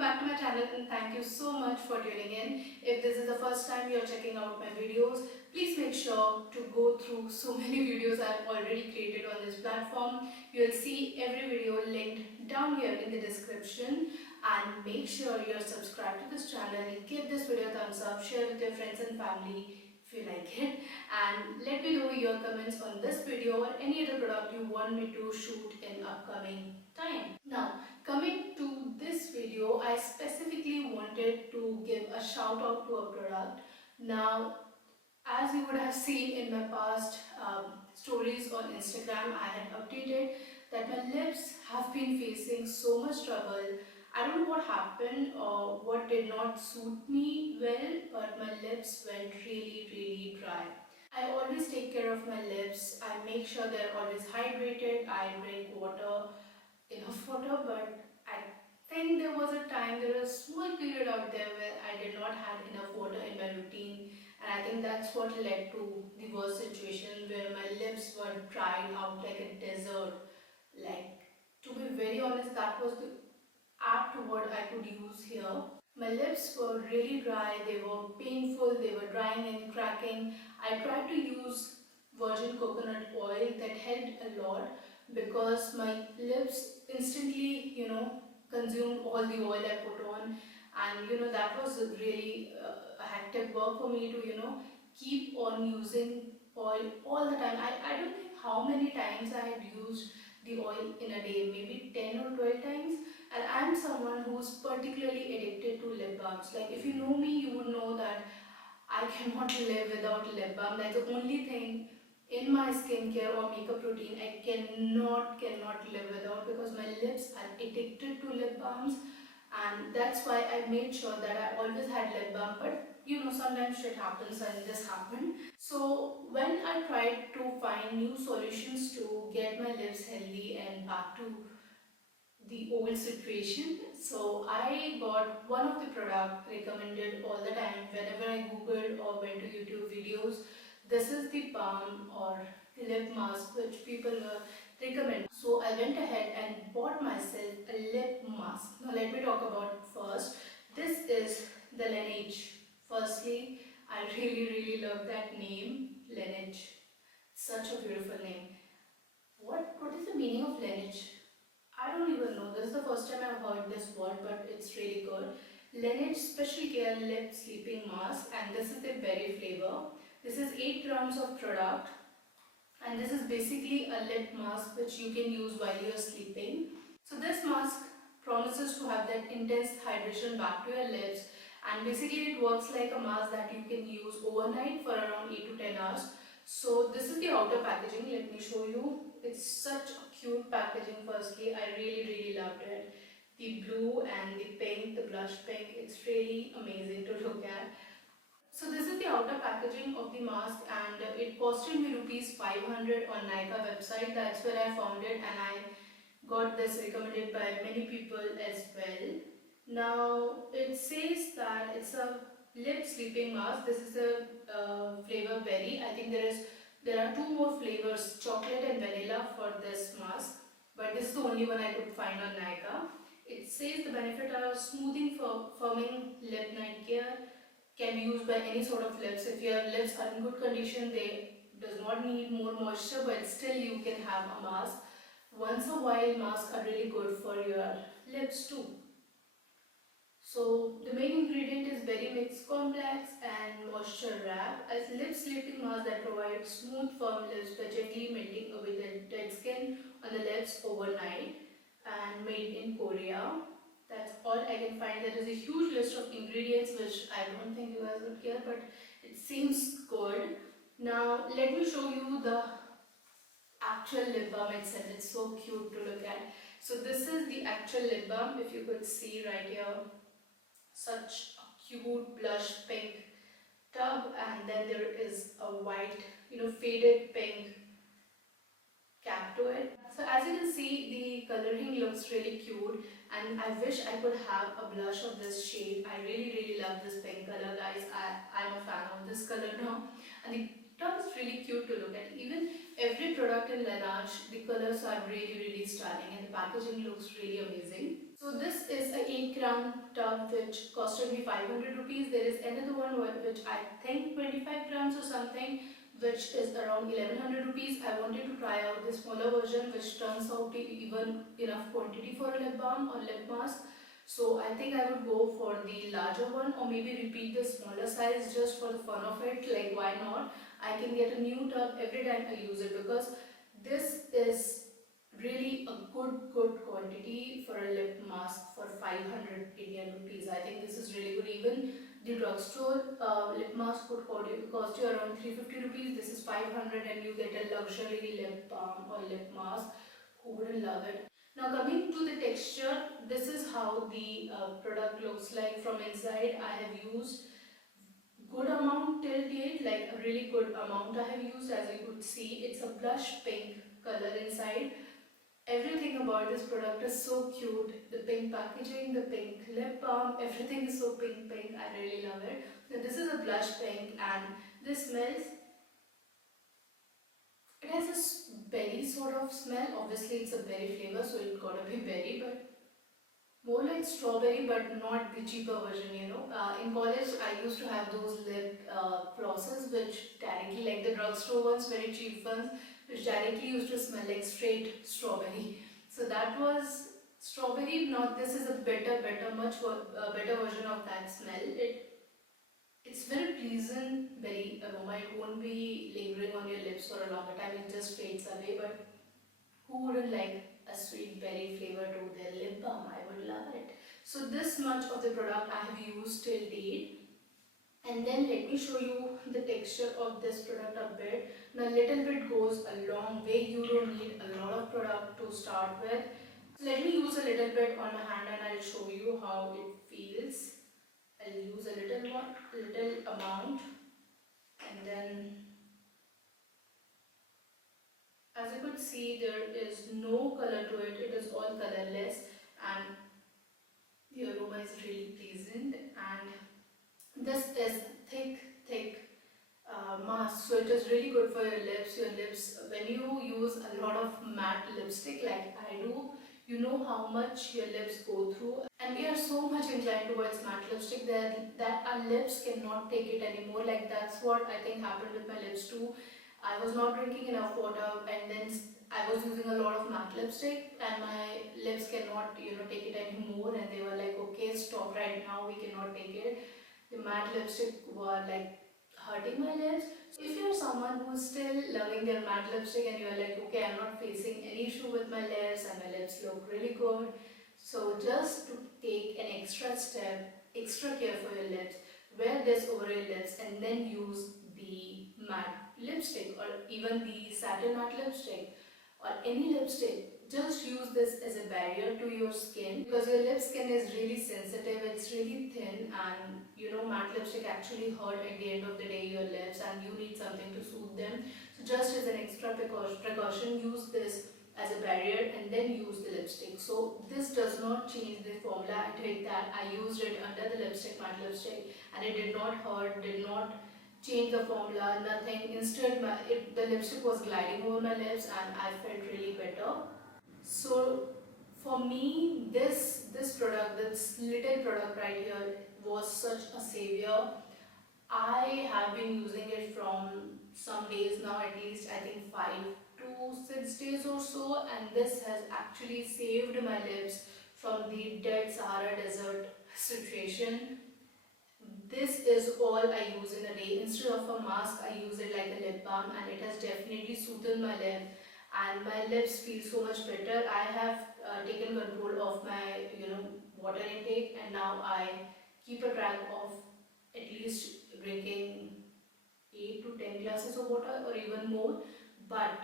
welcome back to my channel and thank you so much for tuning in. If this is the first time you're checking out my videos, please make sure to go through so many videos I've already created on this platform. You'll see every video linked down here in the description, and make sure you're subscribed to this channel, give this video a thumbs up, share with your friends and family if you like it, and let me know your comments on this video or any other product you want me to shoot in upcoming time. Now, coming to this video, I specifically wanted to give a shout out to a product. Now, as you would have seen in my past stories on Instagram, I had updated that my lips have been facing so much trouble. I don't know what happened or what did not suit me well, but my lips went really dry. I always take care of my lips. I make sure they're always hydrated. I drink enough water, but I think there was a time, there was a small period out there where I did not have enough water in my routine, and I think that's what led to the worst situation where my lips were dried out like a desert. Like, to be very honest, that was the apt word I could use here. My lips were really dry, they were painful, they were drying and cracking. I tried to use virgin coconut oil that helped a lot because my lips instantly, consumed all the oil I put on, and that was really a hectic work for me to, keep on using oil all the time. I don't think how many times I had used the oil in a day, maybe 10 or 12 times. And I'm someone who's particularly addicted to lip balms. Like, if you know me, you would know that I cannot live without lip balm. That's the only thing in my skincare or makeup routine I cannot live without, because my lips are addicted to lip balms, and that's why I made sure that I always had lip balm. But sometimes shit happens, and this happened. So when I tried to find new solutions to get my lips healthy and back to the old situation, so I got one of the product recommended all the time whenever I googled or went to YouTube videos. This is the balm or lip mask which people recommend. So I went ahead and bought myself a lip mask. Now let me talk about first. This is the Laneige. Firstly, I really love that name, Laneige. Such a beautiful name. What is the meaning of Laneige? I don't even know. This is the first time I've heard this word, but it's really good. Laneige Special Care Lip Sleeping Mask, and this is the berry flavor. This is 8 grams of product, and this is basically a lip mask which you can use while you're sleeping. So this mask promises to have that intense hydration back to your lips, and basically it works like a mask that you can use overnight for around 8 to 10 hours. So this is the outer packaging. Let me show you. It's such a cute packaging. Firstly, I really loved it. The blue and the pink, the blush pink, it's really amazing to look at. So this is the outer packaging of the mask, and it costed me rupees 500 on Nykaa website. That's where I found it, and I got this recommended by many people as well. Now it says that it's a lip sleeping mask. This is a flavor berry. I think there are 2 more flavors, chocolate and vanilla, for this mask, but this is the only one I could find on Nykaa. It says the benefit are smoothing, firming lip night care, can be used by any sort of lips. If your lips are in good condition, they does not need more moisture, but still you can have a mask. Once a while, masks are really good for your lips too. So the main ingredient is berry mix complex and moisture wrap, as lip sleeping mask that provides smooth firm lips by gently melting away the dead skin on the lips overnight, and made in Korea. That's all I can find. There is a huge list of ingredients which I don't think you guys would care, but it seems good. Now let me show you the actual lip balm itself. It's so cute to look at. So this is the actual lip balm, if you could see right here. Such a cute blush pink tub, and then there is a white, faded pink cap to it. So as you can see, the coloring looks really cute, and I wish I could have a blush of this shade. I really love this pink color, guys. I'm a fan of this color now, and the tub is really cute to look at. Even every product in Laneige, the colors are really stunning, and the packaging looks really amazing. So this is a 8 gram tub which costed me 500 rupees. There is another one which I think 25 grams or something, which is around 1100 rupees. I wanted to try out the smaller version, which turns out to be even enough quantity for a lip balm or lip mask. So I think I would go for the larger one, or maybe repeat the smaller size just for the fun of it. Like, why not? I can get a new tub every time I use it, because this is really a good quantity for a lip mask for 500 Indian rupees. I think this is really good. Even the drugstore lip mask would cost you around 350 rupees. This is 500 and you get a luxury lip balm or lip mask. Who wouldn't love it? Now coming to the texture, this is how the product looks like from inside. I have used good amount till date, like a really good amount I have used. As you could see, it's a blush pink color inside. Everything about this product is so cute. The pink packaging, the pink lip balm, everything is so pink. I really love it. Now this is a blush pink and this smells, it has a berry sort of smell. Obviously it's a berry flavor, so it gotta be berry, but more like strawberry, but not the cheaper version, you know. In college, I used to have those lip glosses which directly, like the drugstore ones, very cheap ones, which directly used to smell like straight strawberry. So that was strawberry. Now this is a better version of that smell. It's very pleasant, very aroma. It won't be lingering on your lips for a longer time. It just fades away. But who wouldn't like a sweet berry flavor to their lip balm? I would love it. So this much of the product I have used till date. And then let me show you the texture of this product a bit. Now little bit goes a long way. You don't need a lot of product to start with. Let me use a little bit on my hand and I'll show you how it feels. I'll use a little amount, and then as you could see, there is no color to it. It is all colorless and the aroma is really pleasant, and this is thick mask, so it is really good for your lips. When you use a lot of matte lipstick like I do, you know how much your lips go through, and we are so much inclined towards matte lipstick that our lips cannot take it anymore. Like, that's what I think happened with my lips too. I was not drinking enough water, and then I was using a lot of matte lipstick, and my lips cannot, take it anymore. And they were like, okay, stop right now, we cannot take it. The matte lipstick were like hurting my lips. So if you're someone who's still loving their matte lipstick and you're like, okay, I'm not facing any issue with my lips and my lips look really good, so just to take an extra step, extra care for your lips, wear this over your lips and then use the matte lipstick or even the satin matte lipstick or any lipstick. Just use this as a barrier to your skin, because your lip skin is really sensitive, it's really thin, and matte lipstick actually hurt at the end of the day your lips, and you need something to soothe them. So just as an extra precaution, use this as a barrier and then use the lipstick. So this does not change the formula. I take that. I used it under the lipstick, matte lipstick, and it did not hurt, did not change the formula, nothing. Instead, the lipstick was gliding over my lips and I felt really better. So for me, this product, this little product right here, was such a savior. I have been using it from some days now, at least I think 5 to 6 days or so, and this has actually saved my lips from the dead Sahara desert situation. This is all I use in a day. Instead of a mask, I use it like a lip balm, and it has definitely soothed my lip, and my lips feel so much better. I have taken control of my water intake, and now I keep a track of at least drinking 8 to 10 glasses of water or even more. But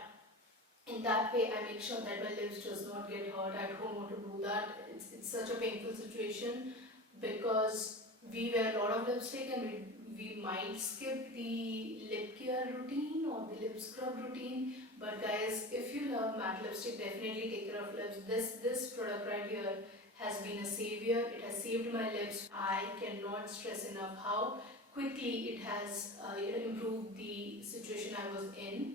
in that way, I make sure that my lips does not get hurt. I don't want to do that. It's such a painful situation, because we wear a lot of lipstick and we might skip the lip care routine or the lip scrub routine. But guys, if you love matte lipstick, definitely take care of lips. This product right here has been a savior. It has saved my lips. I cannot stress enough how quickly it has improved the situation I was in.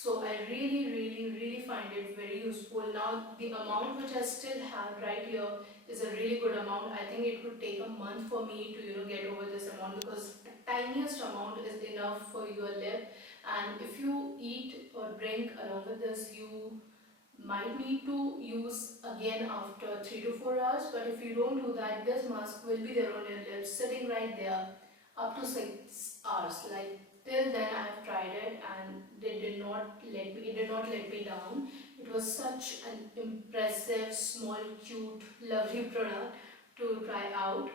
So I really find it very useful. Now the amount which I still have right here is a really good amount. I think it would take a month for me to get over this amount, because the tiniest amount is enough for your lip. And if you eat or drink along with this, you might need to use again after 3 to 4 hours. But if you don't do that, this mask will be there on your lips, sitting right there up to 6 hours. Like, till then I have tried it and it did not let me down. It was such an impressive, small, cute, lovely product to try out.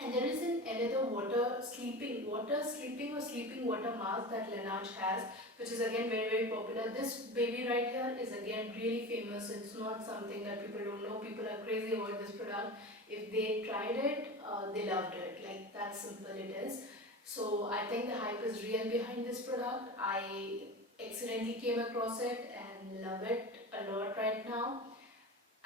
And there is another water sleeping or sleeping water mask that Laneige has, which is again very popular. This baby right here is again really famous. It's not something that people don't know. People are crazy about this product. If they tried it, they loved it. Like, that simple it is. So I think the hype is real behind this product. I accidentally came across it and love it a lot right now.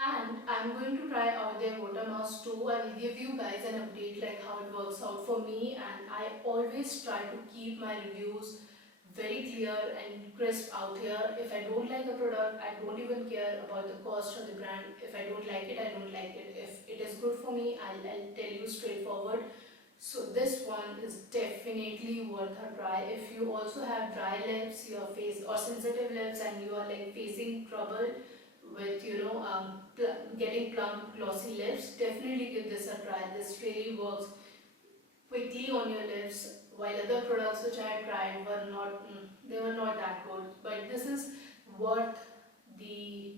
And I'm going to try out their water mask too. I will give you guys an update like how it works out for me. And I always try to keep my reviews very clear and crisp out here. If I don't like a product, I don't even care about the cost or the brand. If I don't like it, I don't like it. If it is good for me, I'll tell you straightforward. So this one is definitely worth a try. If you also have dry lips, your face or sensitive lips, and you are like facing trouble with getting plump glossy lips, definitely give this a try. This really works quickly on your lips, while other products which I had tried were not they were not that good, but this is worth the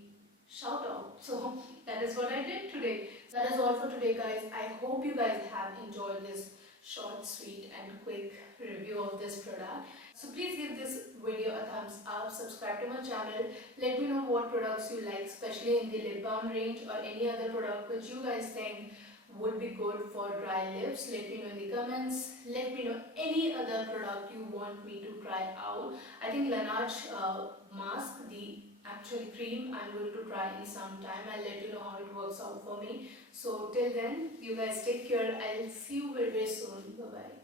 shout out. So that is what I did today. So that is all for today, guys. I hope you guys have enjoyed this short, sweet and quick review of this product. So please give this video a thumbs up, subscribe to my channel, let me know what products you like, especially in the lip balm range or any other product which you guys think would be good for dry lips. Let me know in the comments. Let me know any other product you want me to try out. I think Laneige mask, the actual cream, I'm going to try in some time. I'll let you know how it works out for me. So till then, you guys take care. I'll see you very soon. Bye bye.